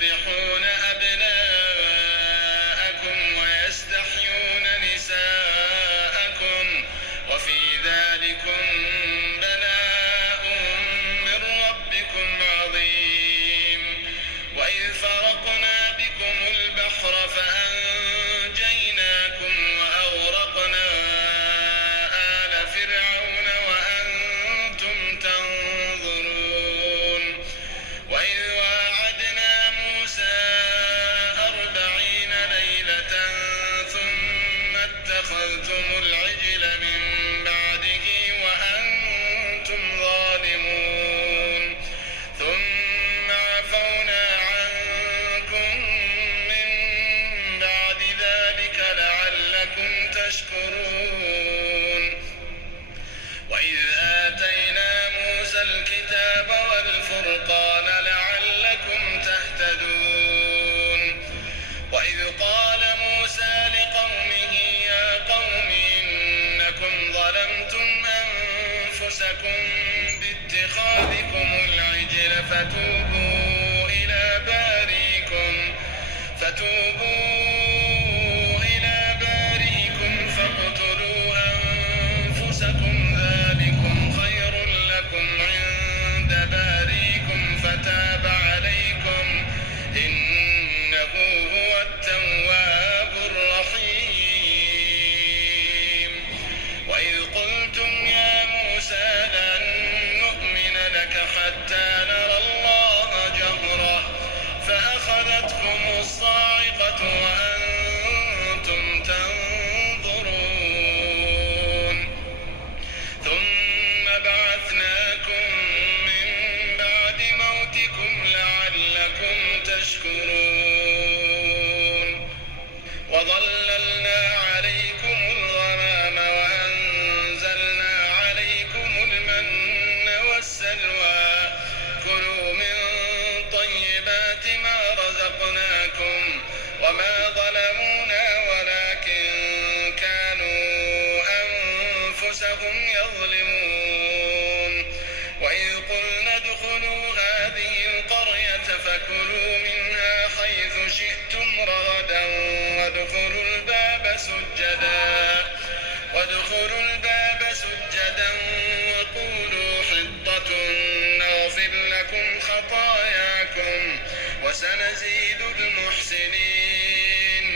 يذبحون أبناءكم ويستحيون نساءكم وفي ذلكم بلاء من ربكم عظيم. وإذ فرقنا بكم البحر فأنجيناكم وأغرقنا آل فرعون وأنتم تنظرون. وإذ واعدنا موسى 40 ليلة ثم اتخذتم العجل من بعده وأنتم ظالمون ثم عفونا عنكم من بعد ذلك لعلكم تشكرون. وإذ آتينا موسى الكتاب والفرقان لعلكم تهتدون. وإذ قال موسى لقومه يا قوم إنكم ظلمتم أنفسكم باتخاذكم العجل فتوبوا إلى بارئكم فاقتلوا أنفسكم ذلكم خير لكم عند بارئكم فتاب عليكم إنه هو التواب الرحيم. وإذ قلتم يا موسى لن نؤمن لك حتى نرى الله جهرة فأخذتكم الصاعقة وأنتم تنظرون ثم بعثناكم من بعد موتكم لعلكم تشكرون. وظللنا عليكم الغمام وأنزلنا عليكم المن والسلوى كلوا من طيبات ما رزقناكم وما ظلمونا ولكن كانوا أنفسهم يظلمون. وإذ قلنا ادخلوا هذه القرية فكلوا منها حيث شئتم رغدا وادخلوا الباب سجدا وقولوا حطة نغفر لكم خطاياكم وسنزيد المحسنين.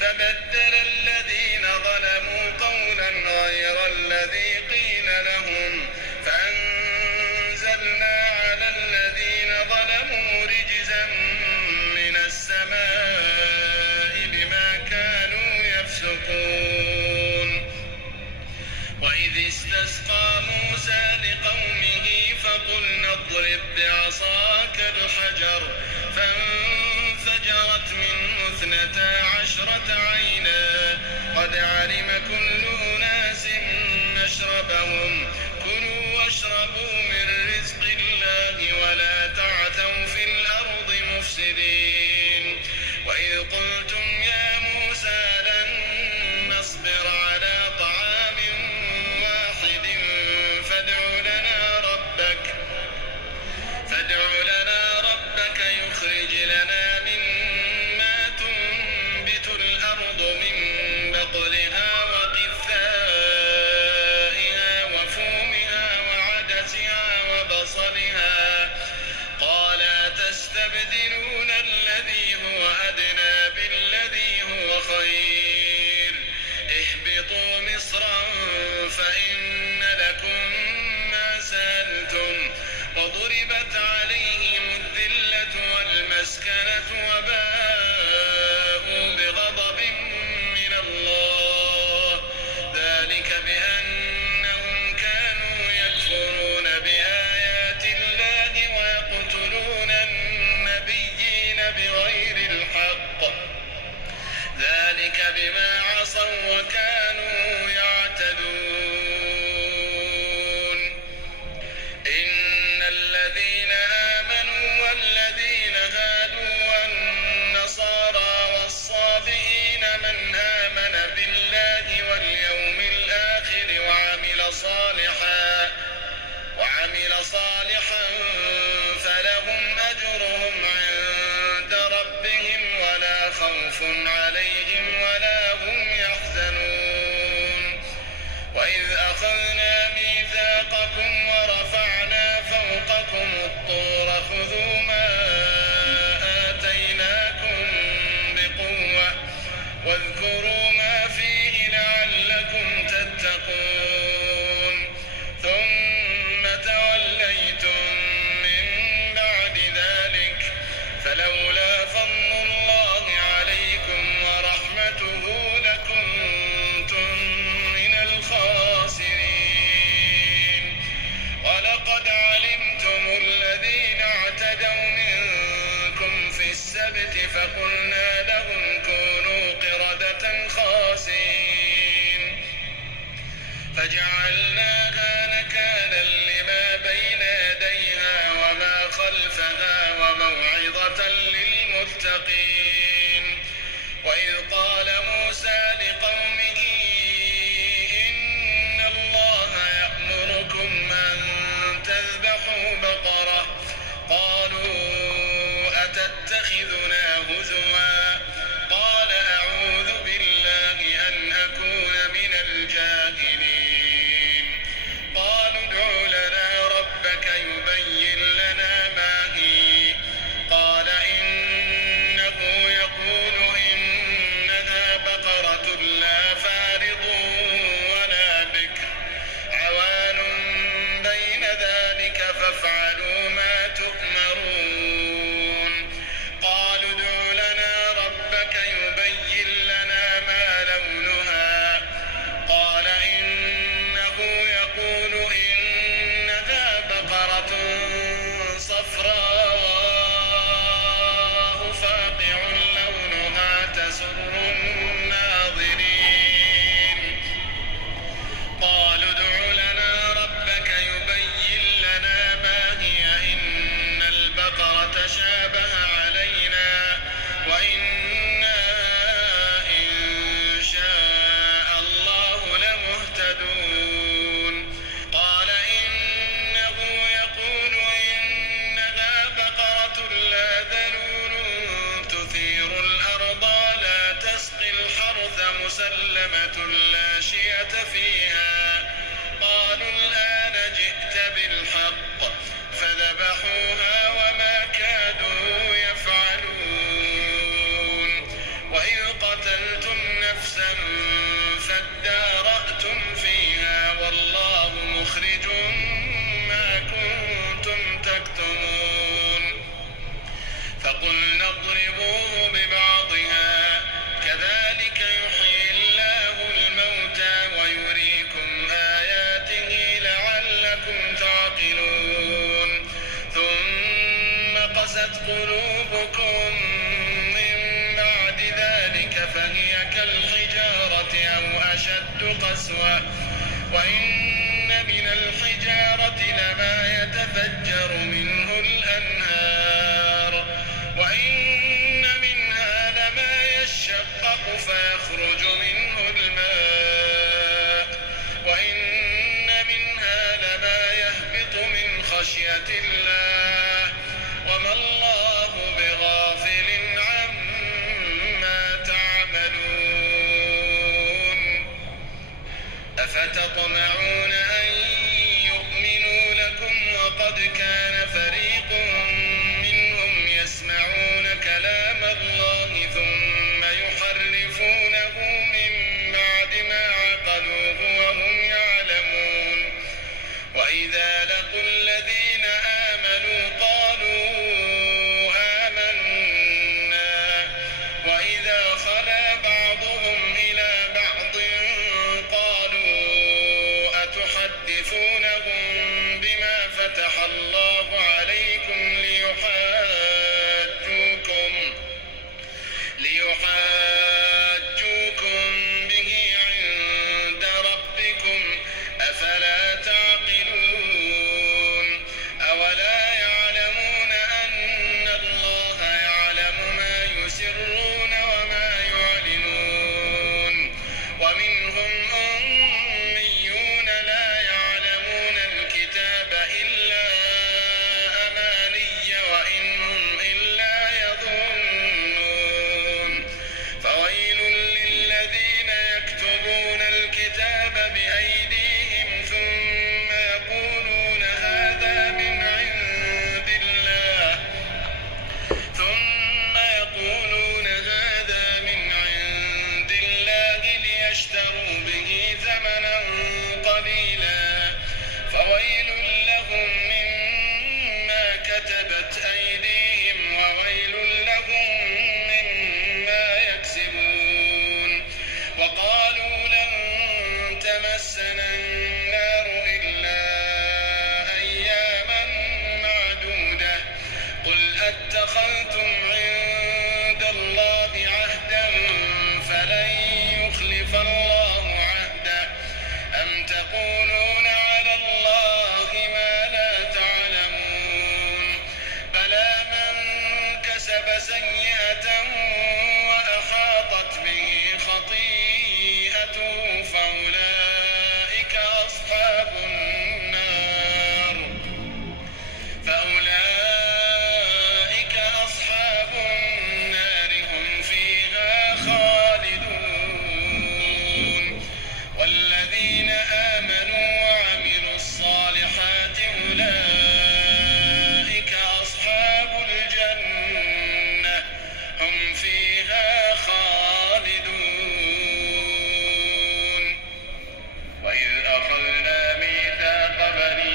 فبدل الذين ظلموا قولا غير الذي قيل لهم فأنزلنا على الذين ظلموا رجزا من السماء بما كانوا يفسقون. وإذ استسقى موسى لقومه فقلنا اضرب بعصاك الحجر فانفجرت منه 12 عينا قد علم كل أناس مشربهم كلوا واشربوا من رزق الله ولا تعثوا في الأرض مفسدين. وإذ قلتم يا موسى لن نصبر على طعام واحد فادع لنا ربك يخرج لنا مما تنبت الأرض من بقلها وقثائها وفومها وعدسها وبصلها قال أتستبدلون الذي هو أدنى بالذي هو خير اهبطوا مصرا فإن لكم ما سألتم وضربت عليهم الذلة والمسكنة وباءوا بغضب من الله ذلك بأنهم كانوا يكفرون بآيات الله ويقتلون النبيين بغير الحق ذلك بما عصوا وكانوا يعتدون. إن الذين آمنوا والذين هادوا خوف عليهم ولا هم يحزنون وإذ أخذنا ميثاقكم ورفعنا فوقكم الطور خذوا ما آتيناكم بقوة واذكروا ما فيه لعلكم تتقون ثم توليتم من بعد ذلك فلولا فضل الله عليكم ورحمته لكنتم من الخاسرين ولقد علمتم الذين اعتدوا منكم في السبت فقلنا لهم كونوا قردة خاسئين فجعلناها نكالا لما بين يديها وما خلفها وموعظة للمتقين وإذ قال موسى لقومه إن الله يأمركم أن تذبحوا بقرة قالوا أتتخذنا هزوا قال أعوذ بالله أن أكون من الجاهلين قالوا ادع لنا ربك يبين لنا ما هي قال إنه يقول إنها بقرة لا فارض ولا بكر عوان بين ذلك فافعلوا ما تؤمرون قالوا ادع لنا ربك يبين لنا ما لونها قال إنه يقول إنها بقرة صفراء فاقع لونها تسر الناظرين قالوا ادع لنا ربك يبين لنا ما هي إن البقرة شابه علينا وإنا إن شاء الله لمهتدون قال إنه يقول إنها بقرة لا ذلول تثير الأرض لا تسقي الحرث مسلمة لا شية فيها قالوا الآن جئت بالحق فذبحوها وما كادوا يفعلون وإذ قتلتم نفسا فادارأتم فيها والله مخرج ما كنتم تكتمون فقلنا اضربوه ببعضها كذلك يحيي الله الموتى ويريكم آياته لعلكم تعقلون ثم قست قلوبكم من بعد ذلك فهي كالحجارة أو أشد قسوة وإن من الحجارة لما يتفجر منه الأنهار وإن منها لما يشقق فيخرج منه الماء وإن منها لما يهبط من خشية الله وما الله بغافل عما تعملون أفتطمعون أن يؤمنوا لكم وقد كان فريق منهم يسمعون كلام الله ثم يحرفونه من بعد ما عقلوه وهم يعلمون وإذا لقوا الذين آمنوا تمسنا النار إلا أياما معدودة قل أتخذتم عند الله عهدا فلن يخلف الله عهده أم تقولون على الله ما لا تعلمون بلى من كسب سيئة وأحاطت به خطيئته فأولئك أصحاب النار هم فيها خالدون والذين آمنوا وعملوا الصالحات أولئك أصحاب الجنة هم فيها خالدون وإذ أخذنا ميثاق بني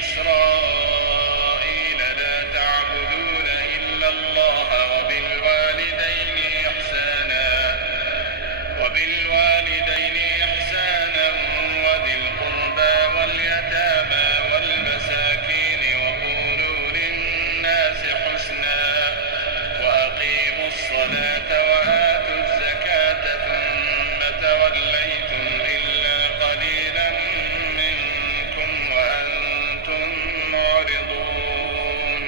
إسرائيل لا تعبدون إلا الله وبالوالدين إحسانا وذي القربى واليتامى والمساكين وقولوا للناس حسنا وأقيموا الصلاة وآتوا الزكاة ثم توليتم إلا قليلا منكم وأنتم معرضون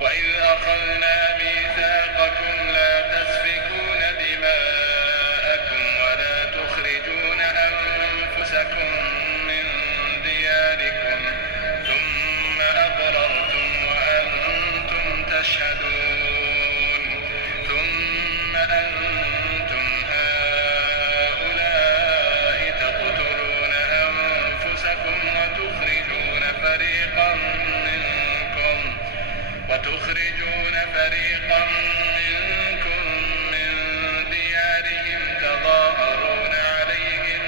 وإذ أخذنا ميثاقكم لا تسفكون دماءكم ولا تخرجون أنفسكم من دياركم ثم أقررتم وأنتم تشهدون ثم أنتم هؤلاء تقتلون أنفسكم وتخرجون فريقا منكم من ديارهم تظاهرون عليهم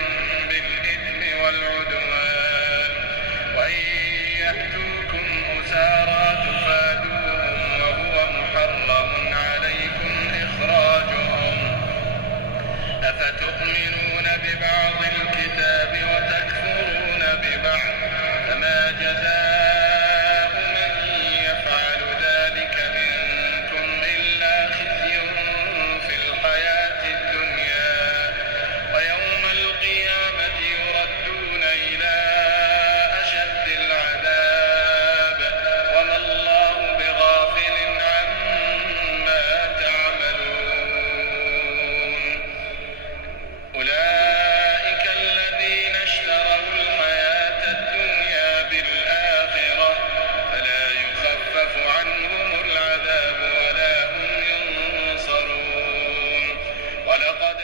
بالإثم والعدوان وإن يأتوكم أسارى تفادوهم وهو محرم عليكم إخراجهم أفتؤمنون ببعض الكتاب وتكفرون ببعض فما جزاء من يفعل ذلك منكم إلا خزي في الحياة الدنيا ويوم القيامة يردون إلى أشد العذاب وما الله بغافل عما تعملون أولئك الذين اشتروا الحياة الدنيا بالآخرة فلا يخفف عنهم العذاب ولا هم ينصرون ولقد